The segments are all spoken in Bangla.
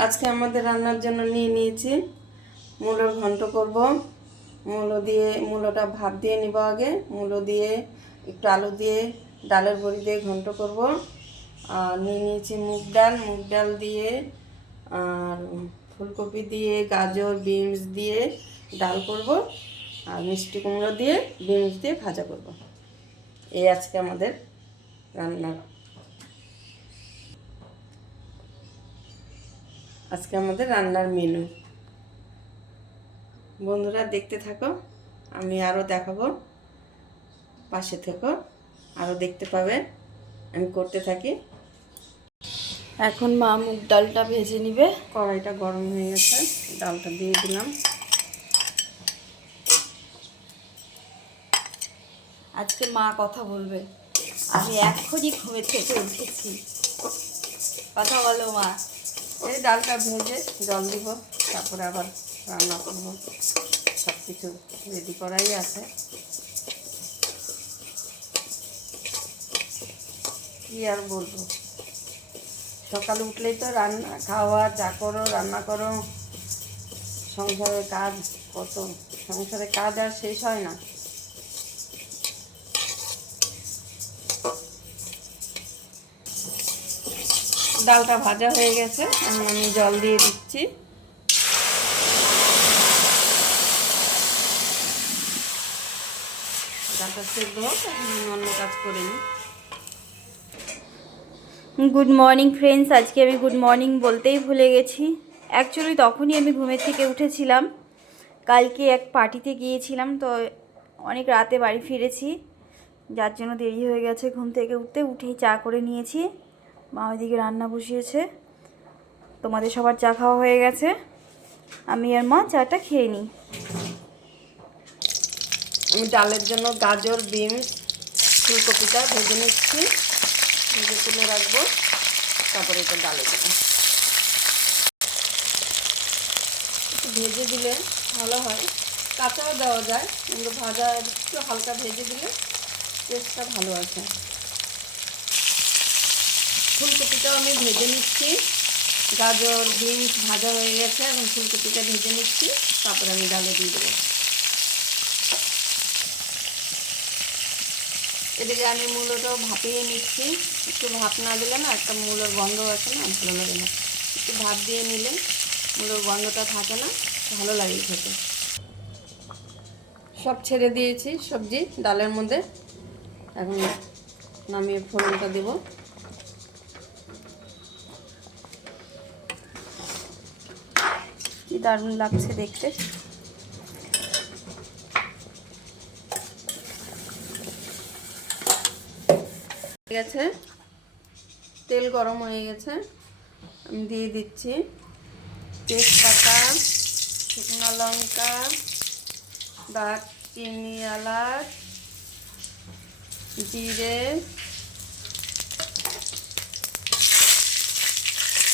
আজকে আমাদের রান্নার জন্য নিয়ে নিয়েছি মূলোর ঘন্ট করব। মূলোটা ভাপ দিয়ে নিব আগে। মূলো দিয়ে একটু আলু দিয়ে ডালের বড়ি দিয়ে ঘন্ট করব। আর নিয়ে নিয়েছি মুগ ডাল দিয়ে আর ফুলকপি দিয়ে গাজর বিনস দিয়ে ডাল করব। আর মিষ্টি কুমড়ো দিয়ে বিনস দিয়ে ভাজা করব। এই আজকে আমাদের রান্নার মেনু। বন্ধুরা দেখতে থাকো, আমি আরও দেখাবো, পাশে থেকো, আরও দেখতে পাবে আমি করতে থাকি। এখন মা মুগ ডালটা ভেজে নিবে। কড়াইটা গরম হয়ে গেছে, ডালটা দিয়ে দিলাম। আজকে মা কথা বলবে, আমি এখনই ঘুমের থেকে উঠেছি। কথা বলো মা। এই ডালটা ভেজে জল দিব, তারপরে আবার রান্না করবো। সব কিছু রেডি করাই আছে। কি আর বলবো, সকালে উঠলেই তো রান্না খাওয়া, চা করো, রান্না করো, সংসারের কাজ কত, সংসারের কাজ আর শেষ হয় না। ডালটা ভাজা হয়ে গেছে, আমি জল দিয়ে দিচ্ছি। ডালটা সেদ্ধ হোক, আমি অন্য কাজ করে নিই। Good morning friends. আজকে আমি গুড মর্নিং বলতেই ভুলে গেছি। অ্যাকচুয়ালি তখনই আমি ঘুমের থেকে উঠেছিলাম। কালকে এক পার্টিতে গিয়েছিলাম, তো অনেক রাতে বাড়ি ফিরেছি, যার জন্য দেরি হয়ে গেছে। ঘুম থেকে উঠেই চা করে নিয়েছি। মা ওইদিকে রান্না বসিয়েছে। তোমাদের সবার চা খাওয়া হয়ে গেছে, আমি আর মা চাটা খেয়ে নিই। আমি ডালের জন্য গাজর বিনস ফুলকপিটা ভেজে নিচ্ছি, ভেজে তুলে রাখবো, তারপরে এটা ডালে দেবো। একটু ভেজে দিলে ভালো হয়, কাঁচাও দেওয়া যায়, কিন্তু ভাজা একটু হালকা ভেজে দিলে টেস্টটা ভালো আছে। ফুলকপিটাও আমি ভেজে নিচ্ছি। গাজর বিনস ভাজা হয়ে গেছে, এখন ফুলকপিটা ভেজে নিচ্ছি, তারপরে আমি ডালে দিয়ে দেবো। এদিকে আমি মূলোটাও ভাপিয়ে নিচ্ছি। একটু ভাপ না দিলে না একটা মূলোর গন্ধ আছে না, ভালো লাগে না। একটু ভাপ দিয়ে নিলে মূলোর গন্ধটা থাকে না, ভালো লাগে খেতে। সব ছেড়ে দিয়েছি সবজি ডালের মধ্যে, এখন নামিয়ে ফোড়নটা দেব। কি দারুণ লাগছে দেখতে। ঠিক আছে, তেল গরম হয়ে গেছে, আমি দিয়ে দিচ্ছি তেজপাতা, শুকনো লঙ্কা, দারচিনি, এলাচ, জিরে,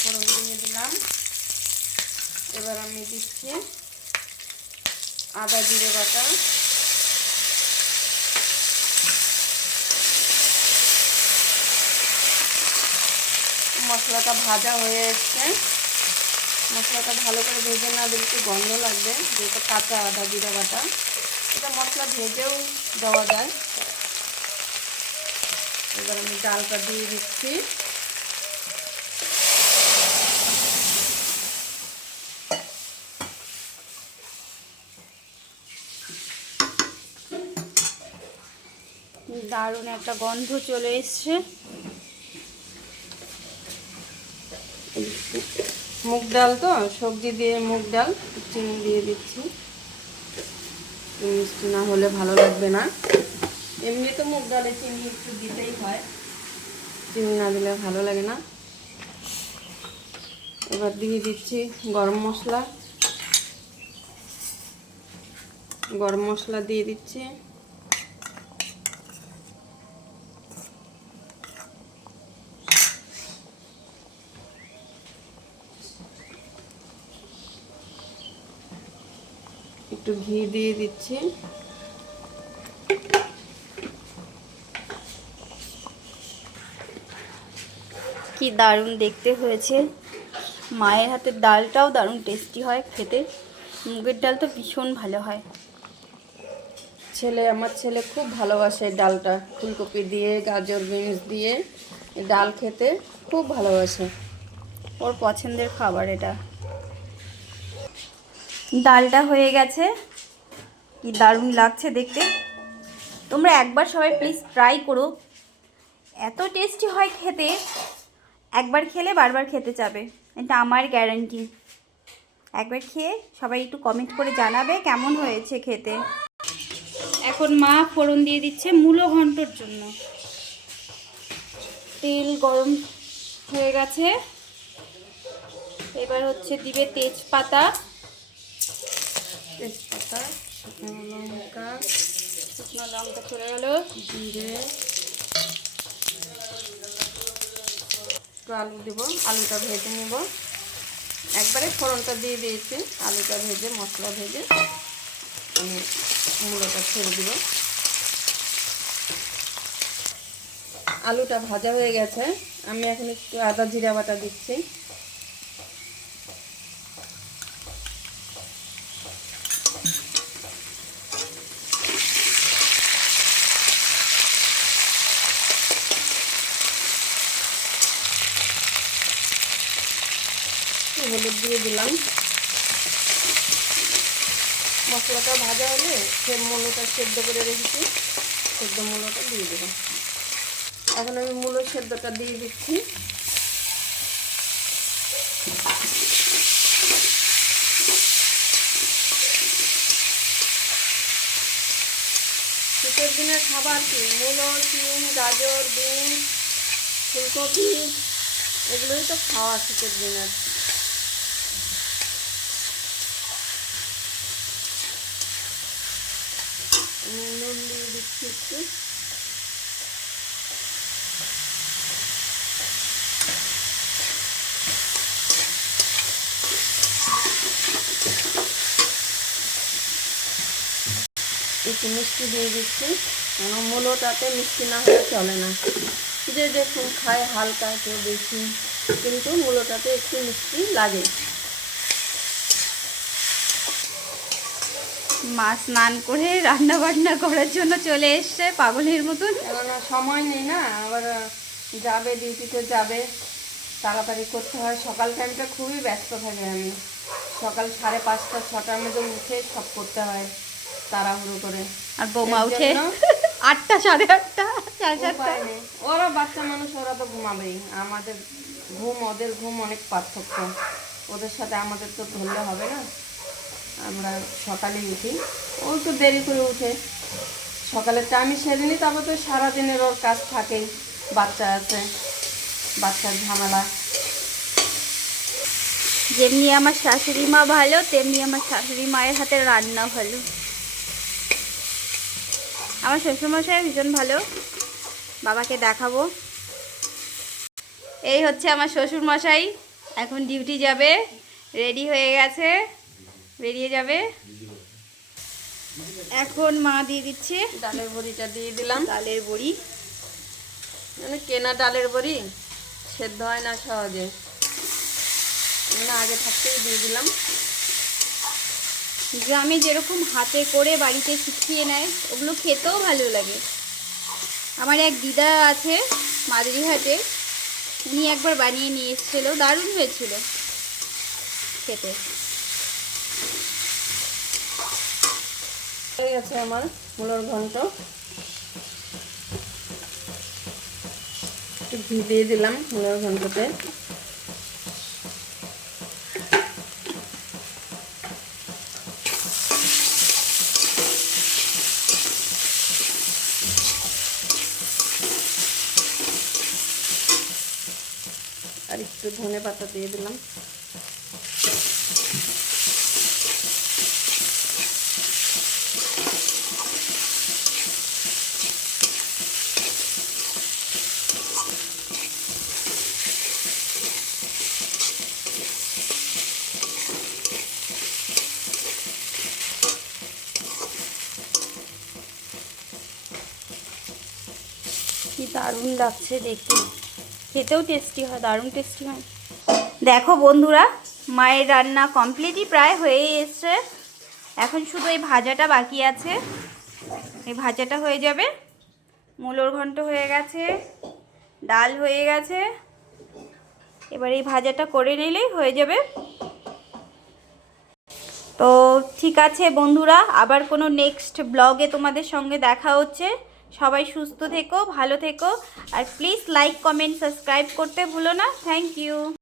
ফোড়ন দিয়ে দিলাম। এবার আমি দিচ্ছি আদা জিরে বাটা, মশলাটা ভাজা হয়ে এসছে। মশলাটা ভালো করে ভেজে না দিলে একটু গন্ধ লাগবে, যেটা কাঁচা আদা জিরা বাটা। এটা মশলা ভেজেও দেওয়া যায়। এবার আমি ডালটা দিয়ে দিচ্ছি। দারুণ একটা গন্ধ চলে এসছে। মুগ ডাল তো, সবজি দিয়ে মুগ ডাল, চিনি দিয়ে দিচ্ছি। মিষ্টি না হলে ভালো লাগবে না। এমনি তো মুগ ডালে চিনি একটু দিতেই হয়, চিনি না দিলে ভালো লাগে না। এবার দিয়ে দিচ্ছি গরম মশলা দিয়ে দিচ্ছি। একটু ঘি দিয়ে দিচ্ছি। কি দারুণ দেখতে হয়েছে। মায়ের হাতের ডালটাও দারুণ টেস্টি হয় খেতে। মুগের ডাল তো ভীষণ ভালো হয়। আমার ছেলে খুব ভালোবাসে ডালটা, ফুলকপি দিয়ে গাজর বিনস দিয়ে ডাল খেতে খুব ভালোবাসে। ওর পছন্দের খাবার এটা। ডালটা হয়ে গেছে, কি দারুণ লাগছে দেখতে। তোমরা একবার সবাই প্লিজ ট্রাই করো, এত টেস্টি হয় খেতে। একবার খেলে বারবার খেতে চাবে, এটা আমার গ্যারান্টি। একবার খেয়ে সবাই একটু কমেন্ট করে জানাবে কেমন হয়েছে খেতে। এখন মা ফোড়ন দিয়ে দিচ্ছে মূলো ঘন্টর জন্য। তেল গরম হয়ে গেছে, এবার হচ্ছে দিবে তেজপাতা, শুকনো লঙ্কা, শুকনো লঙ্কা চলে গেল, জিরে, একটু আলু দেবো, আলুটা ভেজে নেব। একবারে ফোড়নটা দিয়ে দিয়েছি, আলুটা ভেজে মশলা ভেজে আমি মূলোটা ছেড়ে দিব। আলুটা ভাজা হয়ে গেছে, আমি এখন একটু আদা জিরা বাটা দিচ্ছি। হলুদ দিয়ে দিলাম। মশলাটা ভাজা হলে সে মূলোটা সেদ্ধ করে রেখেছি, সেদ্ধ মূলোটা দিয়ে দেবো। এখন আমি মূলো সেদ্ধটা দিয়ে দিচ্ছি। শীতের দিনের খাবার কি, মূলো, শিম, গাজর, বিনস, ফুলকপি, এগুলোই তো খাওয়া শীতের দিনের। নুন দিয়ে দিচ্ছি একটু। একটু মিষ্টি দিয়ে দিচ্ছি, কেন মূলোটাতে মিষ্টি না হলে চলে না। যে দেখুন খায় হালকা একটু বেশি, কিন্তু মূলোটাতে একটু মিষ্টি লাগে। মা স্নান করে রান্না বান্না করার জন্য চলে এসছে পাগলের মতন। কেননা সময় নেই না, আবার যাবে ডিউটিতে যাবে, তাড়াতাড়ি করতে হয়। সকাল টাইমটা খুবই ব্যস্ত থাকে, আমি সকাল 5:30 6টার মধ্যে উঠে সব করতে হয় তাড়াহুড়ো করে। আর বৌমা এর উঠে জন্য 8টা 8:30 7:30। উপায় নেই, ওরা বাচ্চা মানুষ, ওরা তো ঘুমাবেই। আমাদের ঘুম ওদের ঘুম অনেক পার্থক্য, ওদের সাথে আমাদের তো ধরলে হবে না। আমরা সকালেই উঠি, ও তো দেরি করে উঠে। সকালেরটা আমি সেরে নিই, তারপর তো সারাদিনের ওর কাজ থাকেই, বাচ্চা আছে, বাচ্চার ঝামেলা। যেমনি আমার শাশুড়ি মা ভালো, তেমনি আমার শাশুড়ি মায়ের হাতের রান্না ভালো। আমার শ্বশুরমশাই ভীষণ ভালো, বাবাকে দেখাবো। এই হচ্ছে আমার শ্বশুরমশাই, এখন ডিউটি যাবে, রেডি হয়ে গেছে, বেরিয়ে যাবে। এখন মা দিয়ে দিচ্ছে ডালের বড়িটা দিয়ে দিলাম। ডালের বড়ি, মানে কেনা ডালের বড়ি সেদ্ধ হয় না সহজে, মানে আগে থাকতেই দিয়ে দিলাম। গ্রামে যেরকম হাতে করে বাড়িতে শিখিয়ে নেয়, ওগুলো খেতেও ভালো লাগে। আমার এক দিদা আছে মাদারিহাটে, উনি একবার বানিয়ে নিয়ে এসেছিলো, দারুণ হয়েছিল খেতে। হয়ে গেছে আমার মূলোর ঘন্ট। একটু ঘি দিয়ে দিলাম মূলোর ঘন্টতে। আর একটু ধনে পাতা দিয়ে দিলাম। কি দারুণ লাগছে দেখতে, খেতেও টেস্টি হয়, দারুণ টেস্টি হয়। দেখো বন্ধুরা, মায়ের রান্না কমপ্লিটই প্রায় হয়েই এসছে। এখন শুধু এই ভাজাটা বাকি আছে, এই ভাজাটা হয়ে যাবে। মূলোর ঘন্ট হয়ে গেছে, ডাল হয়ে গেছে, এবার এই ভাজাটা করে নিলেই হয়ে যাবে। তো ঠিক আছে বন্ধুরা, আবার কোনো নেক্সট ব্লগে তোমাদের সঙ্গে দেখা হচ্ছে। সবাই সুস্থ থেকো, ভালো থেকো, আর প্লিজ লাইক কমেন্ট সাবস্ক্রাইব করতে ভুলো না। Thank you.